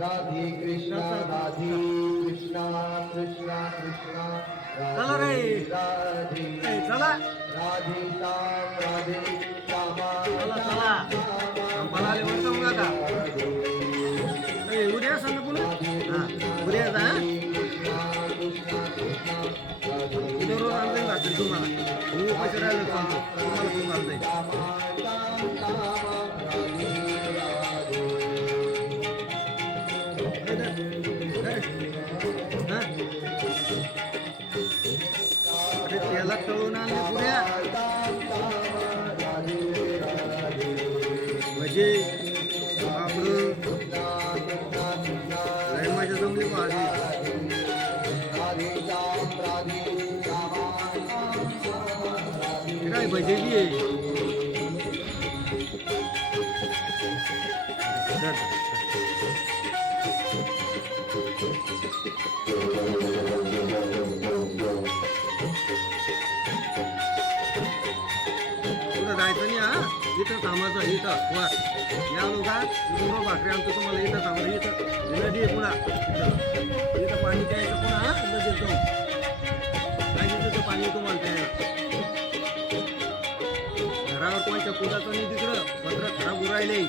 राधे कृष्णा राधे कृष्णा कृष्णा कृष्णा चला रे. राधे ए, चला राधे श्याम राधे श्यामा चला चला संपाला आले वरतं मग आता ए, उद्या सांग पुन्हा हां उद्या जा हां. उद्या रोज आणता येईल रात्री तुम्हाला मी पैसे राहिले सांगतो तुम्हाला फोन आणता येईल. अरे त्याला तळून आणले पुऱ्या म्हणजे आपलं लय मजा जमली माझी. काय भजेली आहे कुठं जायचं नाही हा इथं थांबायचं इथं वा या लोका दोन भाकरी आणतो तुम्हाला इथं थांबलं इथं नदी आहे पुन्हा इथं पाणी प्यायचं पुन्हा हा नदीत जाऊन काय तिथं पाणी तुम्हाला प्यायला घरावर कोणत्या पुराचं नाही तिकडं पत्र खराब उरायले